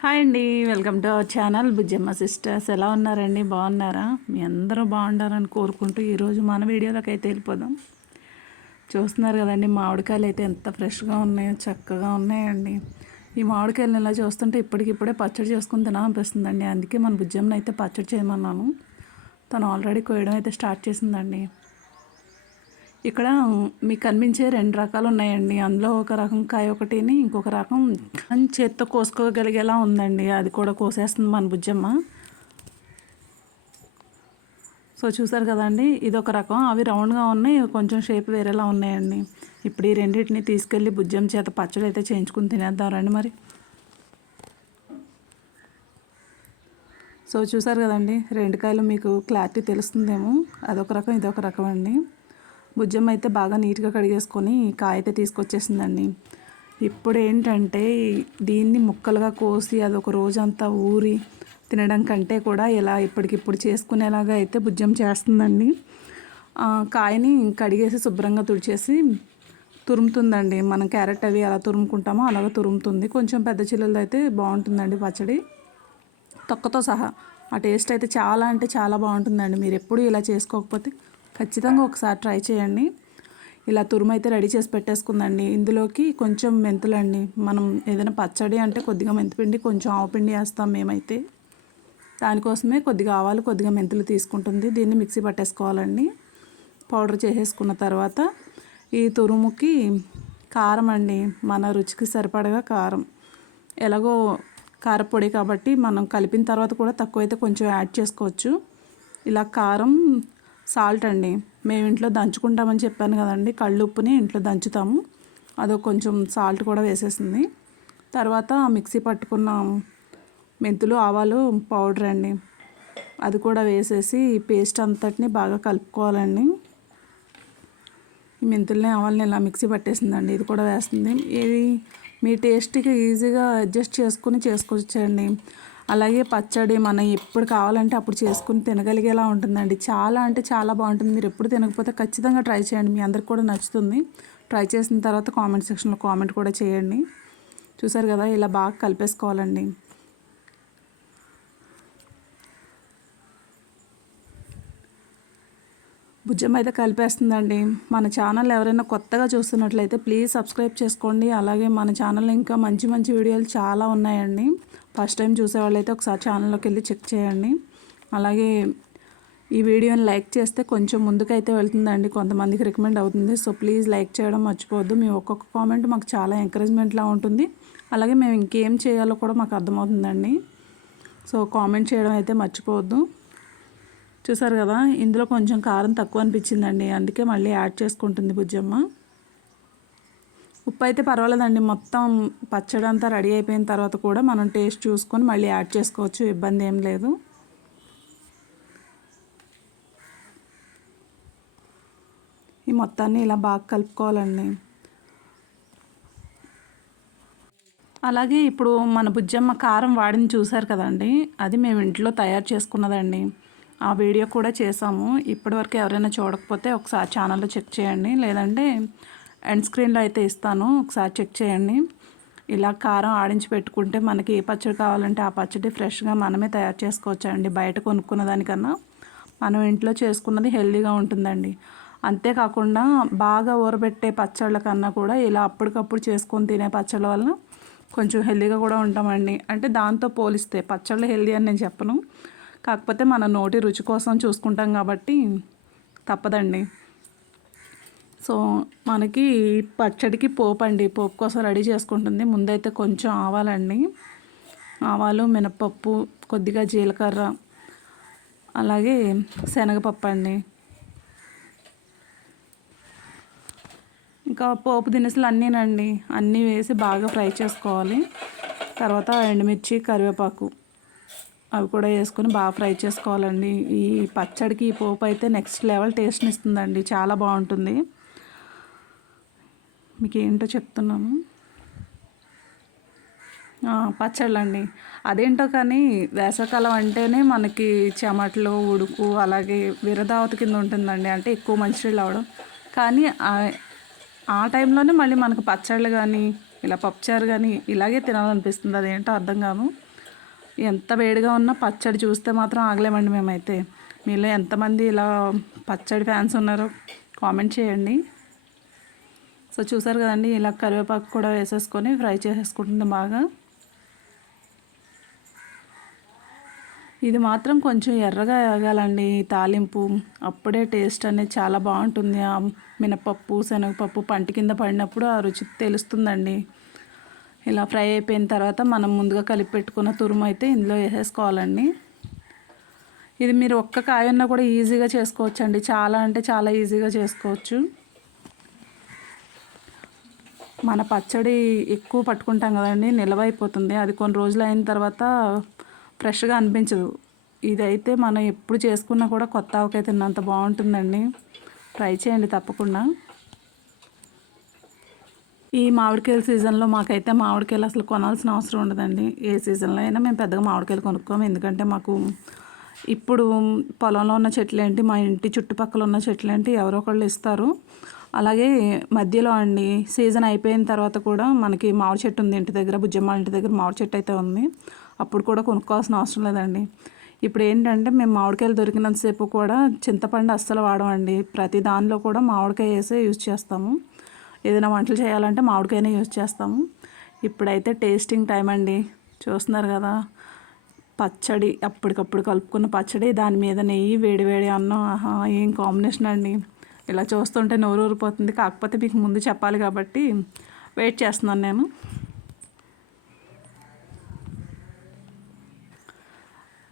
Hi అండి welcome to our channel Bujjamma sisters. ఎలా ఉన్నారండి? బాగున్నారా? మీ అందరూ బాగుండాలని కోరుకుంటూ ఈరోజు మన వీడియోలోకి అయితే వెళ్ళిపోదాం. చూస్తున్నారు కదండి మామిడికాయలు అయితే ఎంత ఫ్రెష్గా ఉన్నాయో చక్కగా ఉన్నాయండి. ఈ మామిడికాయలు ఇలా చూస్తుంటే ఇప్పటికిప్పుడే పచ్చడి చేసుకుని తినాలనిపిస్తుందండి అందుకే మన బుజ్జమ్మని అయితే పచ్చడి చేయమన్నాను. తను ఆల్రెడీ కోయడం అయితే స్టార్ట్ చేసిందండి. ఇక్కడ మీకు కనిపించే రెండు రకాలు ఉన్నాయండి. అందులో ఒక రకం కాయ ఒకటిని ఇంకొక రకం చేత్తో కోసుకోగలిగేలా ఉందండి. అది కూడా కోసేస్తుంది మన బుజ్జమ్మ. సో చూసారు కదండి ఇది ఒక రకం. అవి రౌండ్గా ఉన్నాయి కొంచెం షేప్ వేరేలా ఉన్నాయండి. ఇప్పుడు ఈ రెండింటిని తీసుకెళ్ళి బుజ్జం చేత పచ్చడి అయితే చేయించుకుని తినేద్దాం రండి మరి. సో చూసారు కదండి రెండు కాయలు మీకు క్లారిటీ తెలుస్తుందేమో. అదొక రకం ఇదొక రకం అండి. భుజం అయితే బాగా నీట్గా కడిగేసుకొని కాయ అయితే తీసుకొచ్చేసిందండి. ఇప్పుడు ఏంటంటే దీన్ని ముక్కలుగా కోసి అదొక రోజంతా ఊరి తినడం కంటే కూడా ఇలా ఇప్పటికిప్పుడు చేసుకునేలాగా అయితే భుజం చేస్తుందండి. కాయని కడిగేసి శుభ్రంగా తుడిచేసి తురుముతుందండి. మనం క్యారెట్ అవి ఎలా తురుముకుంటామో అలాగ తురుముతుంది. కొంచెం పెద్ద చిల్లులది అయితే బాగుంటుందండి పచ్చడి. తొక్కతో సహా. ఆ టేస్ట్ అయితే చాలా అంటే చాలా బాగుంటుందండి. మీరు ఎప్పుడు ఇలా చేసుకోకపోతే ఖచ్చితంగా ఒకసారి ట్రై చేయండి. ఇలా తురుము అయితే రెడీ చేసి పెట్టేసుకుందండి. ఇందులోకి కొంచెం మెంతులండి. మనం ఏదైనా పచ్చడి అంటే కొద్దిగా మెంతిపిండి కొంచెం ఆవుపిండి వేస్తాం మేమైతే. దానికోసమే కొద్దిగా ఆవాలు కొద్దిగా మెంతులు తీసుకుంటుంది. దీన్ని మిక్సీ పట్టేసుకోవాలండి. పౌడర్ చేసేసుకున్న తర్వాత ఈ తురుముకి కారం అండి. మన రుచికి సరిపడగా కారం. ఎలాగో కారపొడి కాబట్టి మనం కలిపిన తర్వాత కూడా తక్కువైతే కొంచెం యాడ్ చేసుకోవచ్చు. ఇలా కారం సాల్ట్ అండి. మేము ఇంట్లో దంచుకుంటామని చెప్పాను కదండి. కళ్ళు ఉప్పుని ఇంట్లో దంచుతాము. అదో కొంచెం సాల్ట్ కూడా వేసేసింది. తర్వాత మిక్సీ పట్టుకున్న మెంతులు ఆవాలు పౌడర్ అండి. అది కూడా వేసేసి ఈ పేస్ట్ అంతటిని బాగా కలుపుకోవాలండి. ఈ మెంతుల్ని ఆవాలని ఇలా మిక్సీ పట్టేసిందండి. ఇది కూడా వేస్తుంది. ఇది మీ టేస్ట్కి ఈజీగా అడ్జస్ట్ చేసుకుని చేసుకోవచ్చండి. అలాగే పచ్చడి మనం ఎప్పుడు కావాలంటే అప్పుడు చేసుకుని తినగలిగేలా ఉంటుందండి. చాలా అంటే చాలా బాగుంటుంది. మీరు ఎప్పుడు తినకపోతే ఖచ్చితంగా ట్రై చేయండి. మీ అందరికి కూడా నచ్చుతుంది. ట్రై చేసిన తర్వాత కామెంట్ సెక్షన్లో కామెంట్ కూడా చేయండి. చూసారు కదా ఇలా బాగా కలిపేసుకోవాలండి. భుజం అయితే కలిపేస్తుందండి. మన ఛానల్ ఎవరైనా కొత్తగా చూస్తున్నట్లయితే ప్లీజ్ సబ్స్క్రైబ్ చేసుకోండి. అలాగే మన ఛానల్ ఇంకా మంచి మంచి వీడియోలు చాలా ఉన్నాయండి. ఫస్ట్ టైం చూసేవాళ్ళైతే ఒకసారి ఛానల్లోకి వెళ్ళి చెక్ చేయండి. అలాగే ఈ వీడియోని లైక్ చేస్తే కొంచెం ముందుకైతే వెళ్తుందండి. కొంతమందికి రికమెండ్ అవుతుంది. సో ప్లీజ్ లైక్ చేయడం మర్చిపోవద్దు. మీ ఒక్కొక్క కామెంట్ మాకు చాలా ఎంకరేజ్మెంట్లా ఉంటుంది. అలాగే మేము ఇంకేం చేయాలో కూడా మాకు అర్థమవుతుందండి. సో కామెంట్ చేయడం అయితే మర్చిపోవద్దు. చూసారు కదా ఇందులో కొంచెం కారం తక్కువ అనిపించిందండి. అందుకే మళ్ళీ యాడ్ చేసుకుంటుంది బుజ్జమ్మ. ఉప్పు అయితే పర్వాలేదండి. మొత్తం పచ్చడి అంతా రెడీ అయిపోయిన తర్వాత కూడా మనం టేస్ట్ చూసుకొని మళ్ళీ యాడ్ చేసుకోవచ్చు. ఇబ్బంది ఏం లేదు. ఈ మొత్తాన్ని ఇలా బాగా కలుపుకోవాలండి. అలాగే ఇప్పుడు మన బుజ్జమ్మ కారం వాడిని చూసారు కదండి. అది మేము ఇంట్లో తయారు చేసుకున్నదండి. ఆ వీడియో కూడా చేసాము ఇప్పటివరకు ఎవరైనా చూడకపోతే ఒకసారి ఛానల్లో చెక్ చేయండి. లేదంటే ఎండ్ స్క్రీన్లో అయితే ఇస్తాను. ఒకసారి చెక్ చేయండి. ఇలా కారం ఆడించి పెట్టుకుంటే మనకి ఏ పచ్చడి కావాలంటే ఆ పచ్చడి ఫ్రెష్గా మనమే తయారు చేసుకోవచ్చండి. బయట కొనుక్కున్న దానికన్నా మనం ఇంట్లో చేసుకున్నది హెల్దీగా ఉంటుందండి. అంతేకాకుండా బాగా ఊరబెట్టే పచ్చళ్ళ కన్నా కూడా ఇలా అప్పటికప్పుడు చేసుకొని తినే పచ్చళ్ళ వల్ల కొంచెం హెల్దీగా కూడా ఉంటామండి. అంటే దాంతో పోలిస్తే పచ్చళ్ళు హెల్దీ అని నేను చెప్పను. కాకపోతే మన నోటి రుచి కోసం చూసుకుంటాం కాబట్టి తప్పదండి. సో మనకి పచ్చడికి పోపు అండి. పోపు కోసం రెడీ చేసుకుంటుంది. ముందైతే కొంచెం ఆవాలండి. ఆవాలు మినపప్పు కొద్దిగా జీలకర్ర అలాగే శనగపప్పు అండి. ఇంకా పోపు దినుసులు అన్నీనండి. అన్నీ వేసి బాగా ఫ్రై చేసుకోవాలి. తర్వాత ఎండుమిర్చి కరివేపాకు. అవి కూడా వేసుకొని బాగా ఫ్రై చేసుకోవాలండి. ఈ పచ్చడికి ఈ పోపు అయితే నెక్స్ట్ లెవెల్ టేస్ట్ని ఇస్తుందండి. చాలా బాగుంటుంది. మీకు ఏంటో చెప్తున్నాను పచ్చళ్ళండి. అదేంటో కానీ వేసవికాలం అంటేనే మనకి చెమటలు ఉడుకు అలాగే విరదావతి కింద ఉంటుందండి. అంటే ఎక్కువ మంచినీళ్ళు అవడం కానీ ఆ టైంలోనే మళ్ళీ మనకు పచ్చళ్ళు కానీ ఇలా పప్పుచారు కానీ ఇలాగే తినాలనిపిస్తుంది. అదేంటో అర్థం కాదు. ఎంత వేడిగా ఉన్నా పచ్చడి చూస్తే మాత్రం ఆగలేమండి మేమైతే. మీలో ఎంతమంది ఇలా పచ్చడి ఫ్యాన్స్ ఉన్నారో కామెంట్ చేయండి. సో చూసారు కదండి ఇలా కరివేపాకు కూడా వేసేసుకొని ఫ్రై చేసేసుకుంటుంది బాగా. ఇది మాత్రం కొంచెం ఎర్రగా ఎరగాలండి తాలింపు. అప్పుడే టేస్ట్ అనేది చాలా బాగుంటుంది. ఆ మినపప్పు శనగపప్పు పంట కింద పడినప్పుడు ఆ రుచి తెలుస్తుందండి. ఇలా ఫ్రై అయిపోయిన తర్వాత మనం ముందుగా కలిపి పెట్టుకున్న తురుము అయితే ఇందులో వేసేసుకోవాలండి. ఇది మీరు ఒక్క కాయ ఉన్నా కూడా ఈజీగా చేసుకోవచ్చు అండి చాలా అంటే చాలా ఈజీగా చేసుకోవచ్చు. మన పచ్చడి ఎక్కువ పట్టుకుంటాం కదండి నిల్వ అయిపోతుంది. అది కొన్ని రోజులు అయిన తర్వాత ఫ్రెష్గా అనిపించదు. ఇదైతే మనం ఎప్పుడు చేసుకున్నా కూడా కొత్త ఆవకాయ తిన్నంత బాగుంటుందండి. ట్రై చేయండి తప్పకుండా. ఈ మామిడికాయల సీజన్లో మాకైతే మామిడికాయలు అసలు కొనాల్సిన అవసరం ఉండదండి. ఏ సీజన్లో అయినా మేము పెద్దగా మామిడికాయలు కొనుక్కోము. ఎందుకంటే మాకు ఇప్పుడు పొలంలో ఉన్న చెట్లు ఏంటి మా ఇంటి చుట్టుపక్కల ఉన్న చెట్లు ఏంటి ఎవరో ఒకళ్ళు ఇస్తారు. అలాగే మధ్యలో అండి సీజన్ అయిపోయిన తర్వాత కూడా మనకి మామిడి చెట్టు ఉంది ఇంటి దగ్గర బుజ్జమ్మ ఇంటి దగ్గర మామిడి చెట్టు అయితే ఉంది. అప్పుడు కూడా కొనుక్కోవాల్సిన అవసరం లేదండి. ఇప్పుడు ఏంటంటే మేము మామిడికాయలు దొరికినంతసేపు కూడా చింతపండు అస్సలు వాడమండి. ప్రతి దానిలో కూడా మామిడికాయ వేసే యూజ్ చేస్తాము. ఏదైనా వంటలు చేయాలంటే మామిడికాయనే యూజ్ చేస్తాము. ఇప్పుడైతే టేస్టింగ్ టైం అండి. చూస్తున్నారు కదా. పచ్చడి అప్పటికప్పుడు కలుపుకున్న పచ్చడి దాని మీద నెయ్యి వేడి వేడి అన్నం ఆహా ఏం కాంబినేషన్ అండి. ఇలా చూస్తుంటే నోరు ఊరిపోతుంది. కాకపోతే మీకు ముందు చెప్పాలి కాబట్టి వెయిట్ చేస్తున్నాను నేను.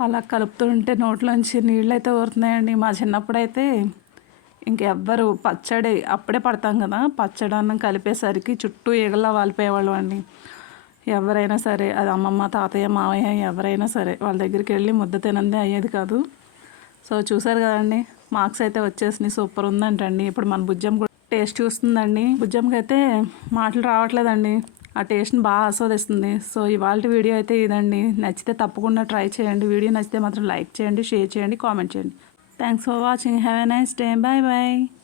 అలా కలుపుతుంటే నోట్లోంచి నీళ్ళు అయితే ఊరుతున్నాయండి. మా చిన్నప్పుడు అయితే ఇంకెవ్వరు పచ్చడి అప్పుడే పడతాం కదా. పచ్చడి అన్నం కలిపేసరికి చుట్టూ ఈగల్లా వాలిపోయేవాళ్ళు అండి. ఎవరైనా సరే అది అమ్మమ్మ తాతయ్య మావయ్య ఎవరైనా సరే వాళ్ళ దగ్గరికి వెళ్ళి ముద్ద తినందే అయ్యేది కాదు. సో చూసారు కదండి మార్క్స్ అయితే వచ్చేసినాయి సూపర్ ఉందంటండి. ఇప్పుడు మన బుజ్జం కూడా టేస్ట్ చూస్తుందండి. బుజ్జంకి అయితే మాటలు రావట్లేదండి. ఆ టేస్ట్ని బాగా ఆస్వాదిస్తుంది. సో ఇవాళ వీడియో అయితే ఇదండి. నచ్చితే తప్పకుండా ట్రై చేయండి. వీడియో నచ్చితే మాత్రం లైక్ చేయండి షేర్ చేయండి కామెంట్ చేయండి. Thanks for watching. Have a nice day. Bye bye.